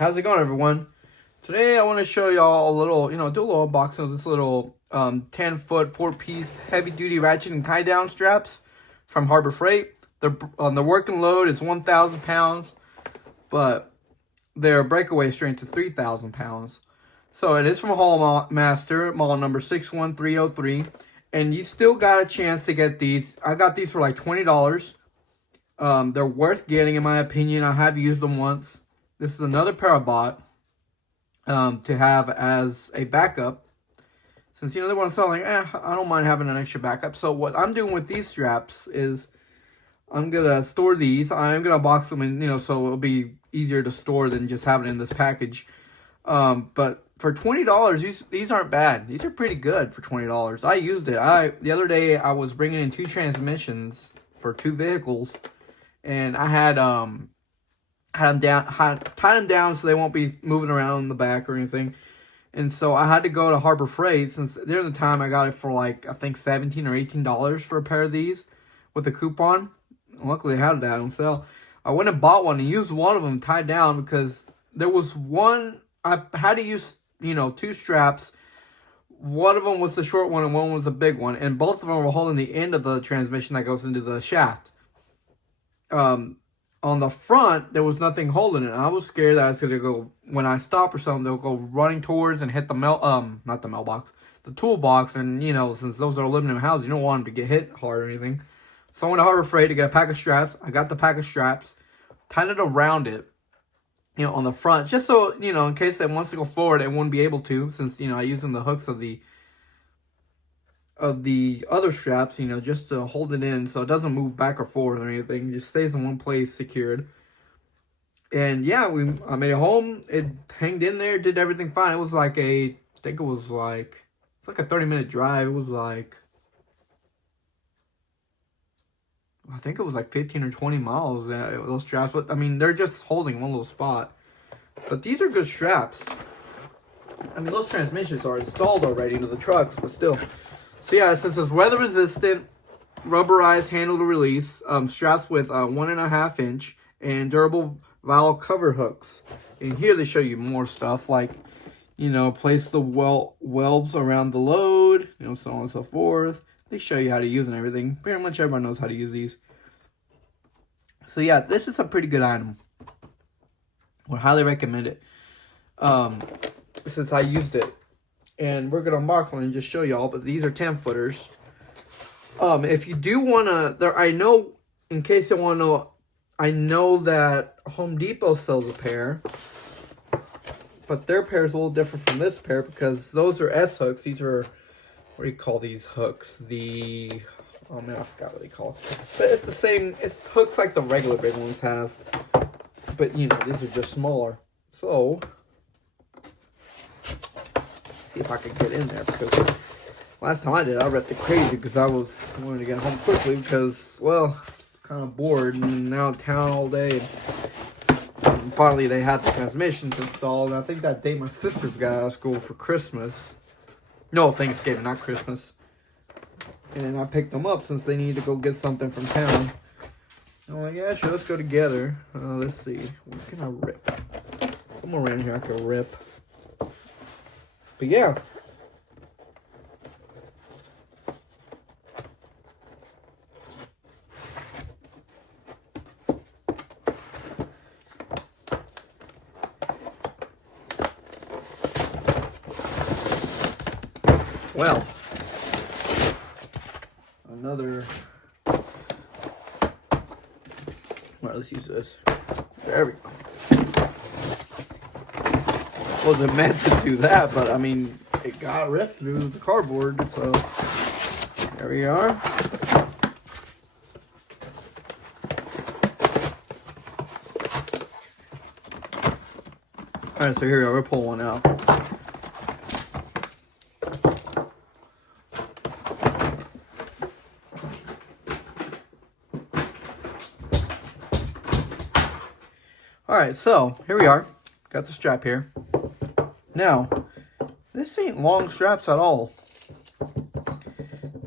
How's it going, everyone? Today I want to show y'all a little, do a little unboxing of this little 10-foot 4-piece heavy-duty ratchet and tie-down straps from Harbor Freight. The working load is 1,000 pounds, but their breakaway strength is 3,000 pounds. So it is from Haulmaster, model number 61303, and you still got a chance to get these. I got these for like $20. They're worth getting, in my opinion. I have used them once. This is another pair I bought to have as a backup. Since, they want to sell, like, I don't mind having an extra backup. So what I'm doing with these straps is I'm going to store these. I'm going to box them in, so it'll be easier to store than just having it in this package. But for $20, these aren't bad. These are pretty good for $20. I used it. The other day, I was bringing in 2 transmissions for 2 vehicles. And I had tied them down so they won't be moving around in the back or anything. And so I had to go to Harbor Freight, since during the time I got it for like, I think $17 or $18 for a pair of these with a coupon. Luckily I had that on sale. I went and bought one and used one of them tied down because there was one, I had to use, 2 straps. One of them was the short one and one was the big one. And both of them were holding the end of the transmission that goes into the shaft. On the front, there was nothing holding it. I was scared that I was going to go, when I stop or something, they'll go running towards and hit the not the mailbox, the toolbox. And, since those are aluminum houses, you don't want them to get hit hard or anything. So I went to Harbor Freight to get a pack of straps. I got the pack of straps, tied it around it, on the front, just so, in case it wants to go forward, it wouldn't be able to, since, I used the hooks of the other straps, just to hold it in so it doesn't move back or forward or anything. It just stays in one place secured. And yeah, I made it home. It hanged in there, did everything fine. It was like it's like a 30-minute drive. It was like, I think it was like 15 or 20 miles, those straps. But I mean, they're just holding one little spot. But these are good straps. I mean, those transmissions are installed already into the trucks, but still. So yeah, it says it's weather resistant, rubberized handle to release, straps with 1.5 inch and durable valve cover hooks. And here they show you more stuff like, place the welds around the load, so on and so forth. They show you how to use and everything. Pretty much everyone knows how to use these. So yeah, this is a pretty good item. Would highly recommend it. Since I used it. And we're going to unbox one and just show y'all. But these are 10-footers. If you do want to... I know, in case you want to know... I know that Home Depot sells a pair. But their pair is a little different from this pair. Because those are S-hooks. These are... What do you call these hooks? Oh man, I forgot what they call it. But it's the same... It's hooks like the regular big ones have. But, these are just smaller. So... see if I can get in there, because last time I did, I ripped it crazy because I wanted to get home quickly because, well, I was kind of bored and out of town all day. And finally, they had the transmissions installed. And I think that day my sisters got out of school for Christmas. No, Thanksgiving, not Christmas. And I picked them up since they needed to go get something from town. I'm like, yeah, sure, let's go together. Let's see. What can I rip? Somewhere around here I can rip. But yeah. Well, another. Alright, let's use this. There we go. Wasn't meant to do that, but I mean, it got ripped through the cardboard, so there we are. Alright, so here we are, we'll pull one out. Alright, so here we are. Got the strap here. Now, this ain't long straps at all.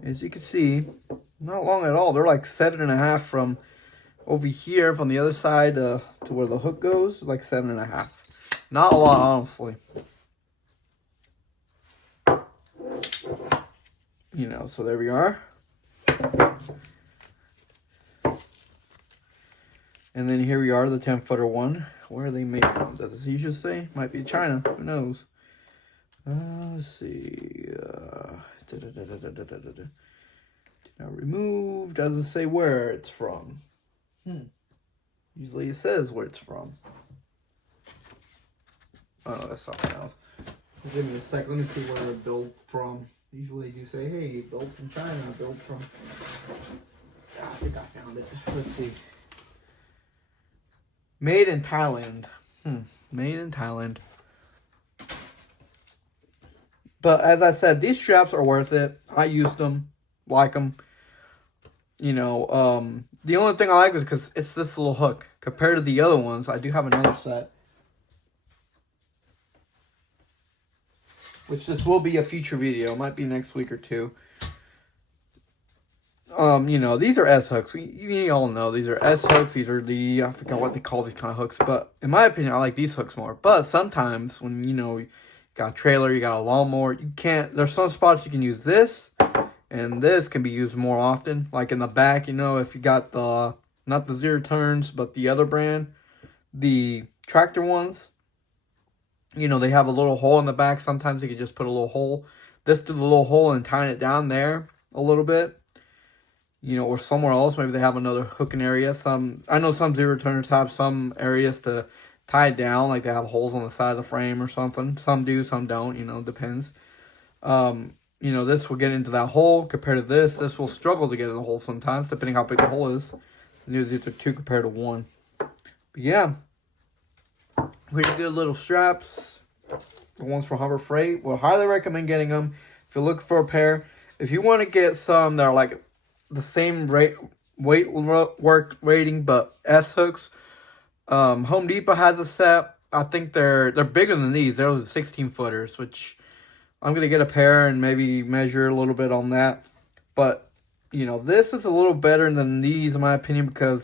As you can see, not long at all. They're like 7.5 from over here, from the other side to where the hook goes, like 7.5. Not a lot, honestly. You know, so there we are. And then here we are, the 10-footer one. Where are they made from? Is that the seashell say? Might be China. Who knows? Let's see. Now removed. Doesn't say where it's from. Usually it says where it's from. Oh, that's something else. Give me a sec. Let me see where they're built from. Usually they do say, hey, built from China, built from... I think I found it. Let's see. Made in Thailand. Made in Thailand. But as I said, these straps are worth it. I used them. Like them. You know, the only thing I like is because it's this little hook. Compared to the other ones, I do have another set. Which this will be a future video. It might be next week or two. You know, these are S hooks. You all know these are S hooks. These are the, I forgot what they call these kind of hooks. But in my opinion, I like these hooks more. But sometimes when, you know, you got a trailer, you got a lawnmower, you can't, there's some spots you can use this. And this can be used more often. Like in the back, you know, if you got the, not the zero turns, but the other brand. The tractor ones. You know, they have a little hole in the back. Sometimes you can just put a little hole. This through the little hole and tying it down there a little bit. You know, or somewhere else. Maybe they have another hooking area. I know some zero turners have some areas to tie it down. Like they have holes on the side of the frame or something. Some do, some don't. You know, depends. You know, this will get into that hole compared to this. This will struggle to get in the hole sometimes, depending how big the hole is. These are 2 compared to 1. But yeah. Pretty good little straps. The ones from Harbor Freight. Will highly recommend getting them. If you're looking for a pair. If you want to get some that are like the same weight work rating, but S hooks. Home Depot has a set. I think they're bigger than these. They're the 16-footers, which I'm going to get a pair and maybe measure a little bit on that. But, you know, this is a little better than these in my opinion because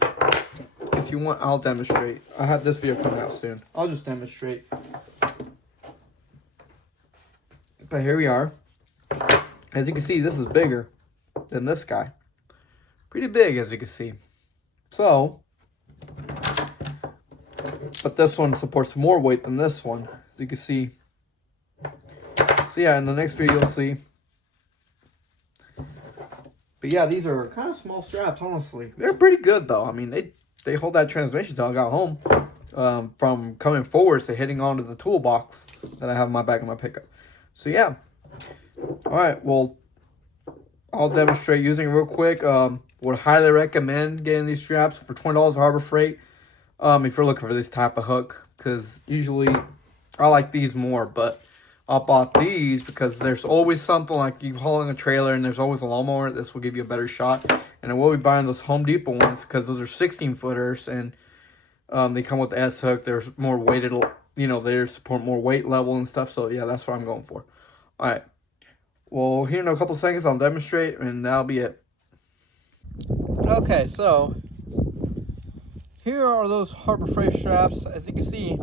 if you want, I'll demonstrate. I have this video coming out soon. I'll just demonstrate. But here we are. As you can see, this is bigger than this guy. Pretty big, as you can see. So, but this one supports more weight than this one, as you can see. So yeah, in the next video you'll see. But yeah, these are kind of small straps, honestly. They're pretty good though. I mean, they hold that transmission till I got home. From coming forwards to hitting onto the toolbox that I have in my back of my pickup. So yeah. Alright, well, I'll demonstrate using it real quick. Would highly recommend getting these straps for $20 at Harbor Freight. If you're looking for this type of hook. Because usually I like these more. But I bought these because there's always something like you hauling a trailer and there's always a lawnmower. This will give you a better shot. And I will be buying those Home Depot ones because those are 16-footers. And they come with the S hook. There's more weighted, you know, they support more weight level and stuff. So yeah, that's what I'm going for. Alright. Well, here in a couple seconds I'll demonstrate and that'll be it. Okay, so here are those Harbor Freight straps. As you can see,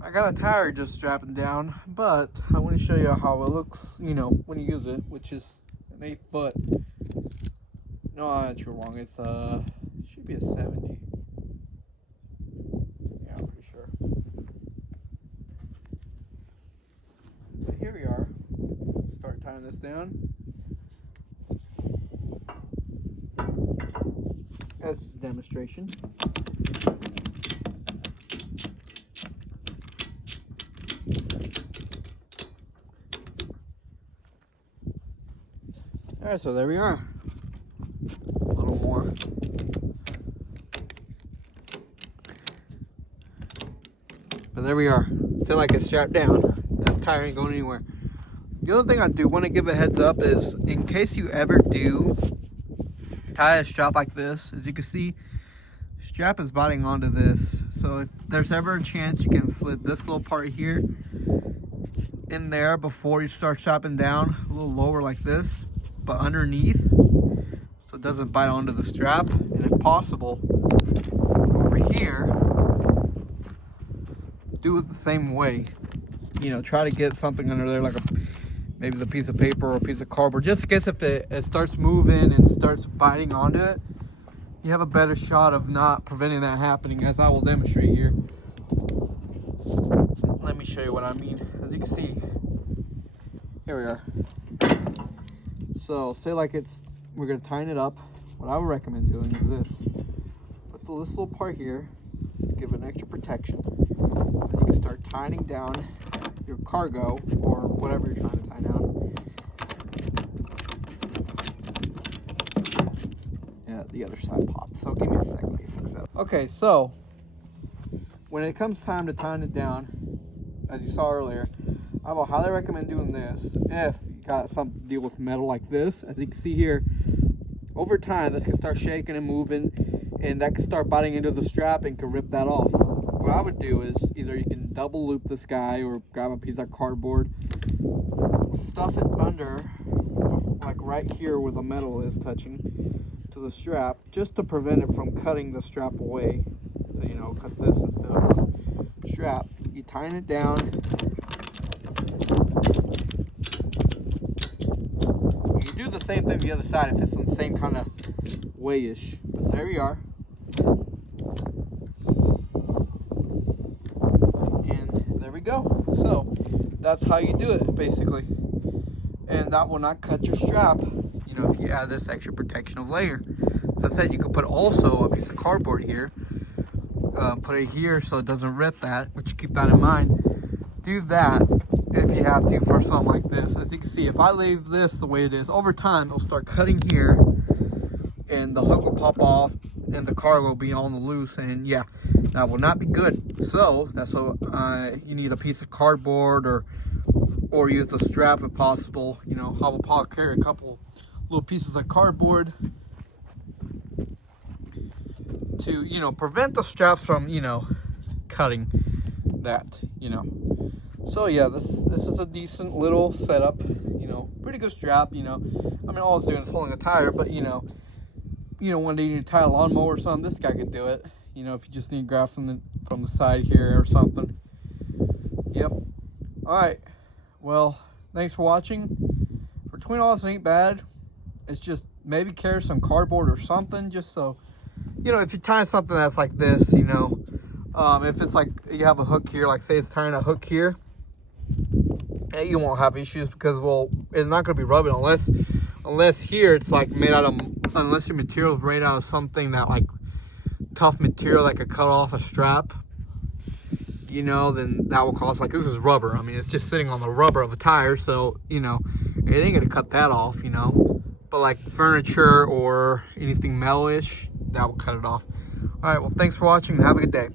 I got a tire just strapping down, but I want to show you how it looks, you know, when you use it, which is an 8-foot. No, you're wrong. It's should be a 70. Yeah, I'm pretty sure. So here we are. Start tying this down. That's a demonstration. Alright, so there we are. A little more. But there we are. Still like it's strapped down. That tire ain't going anywhere. The other thing I do want to give a heads up is in case you ever do tie a strap like this, as you can see, strap is biting onto this. So if there's ever a chance, you can slip this little part here in there before you start strapping down, a little lower like this, but underneath, so it doesn't bite onto the strap. And if possible, over here, do it the same way. You know, try to get something under there, like maybe the piece of paper or a piece of cardboard, just in case if it starts moving and starts biting onto it, you have a better shot of not preventing that happening, as I will demonstrate here. Let me show you what I mean. As you can see, here we are. So say like we're gonna tighten it up. What I would recommend doing is this: put this little part here, give it an extra protection. Then you can start tightening down your cargo or whatever you're trying to tie down. Yeah, the other side popped. So give me a second, let me fix that. Okay, so when it comes time to tighten it down, as you saw earlier, I will highly recommend doing this if you got something to deal with metal like this. As you can see here, over time this can start shaking and moving, and that can start biting into the strap and can rip that off. What I would do is either you can double loop this guy or grab a piece of cardboard, stuff it under, like right here where the metal is touching to the strap, just to prevent it from cutting the strap away. So, you know, cut this instead of the strap. You tighten it down. You do the same thing the other side if it's in the same kind of way-ish. But there you are. And there we go. So that's how you do it, basically. And that will not cut your strap, you know, if you add this extra protection layer. As I said, you could put also a piece of cardboard here. Put it here so it doesn't rip that, which you keep that in mind. Do that if you have to for something like this. As you can see, if I leave this the way it is, over time it'll start cutting here and the hook will pop off and the cargo will be on the loose, and yeah, that will not be good. So that's what you need, a piece of cardboard or use a strap if possible. You know, I will probably carry a couple little pieces of cardboard to, you know, prevent the straps from, you know, cutting that, you know. So yeah, this is a decent little setup, you know, pretty good strap, you know. I mean, all it's doing is holding a tire, but you know, one day you need to tie a lawnmower or something, this guy could do it. You know, if you just need to grab from the side here or something. Yep. All right. Well, thanks for watching. For $20 ain't bad. It's just maybe carry some cardboard or something, just so, you know, if you tie something that's like this, you know, if it's like you have a hook here, like say it's tying a hook here, you won't have issues because, well, it's not going to be rubbing unless here it's like made out of, unless your material is made out of something that like tough material that could cut off a strap, you know, then that will cause, like, this is rubber. I mean, it's just sitting on the rubber of a tire, so, you know, it ain't going to cut that off, you know. But like furniture or anything metal-ish, that will cut it off. All right, well, thanks for watching and have a good day.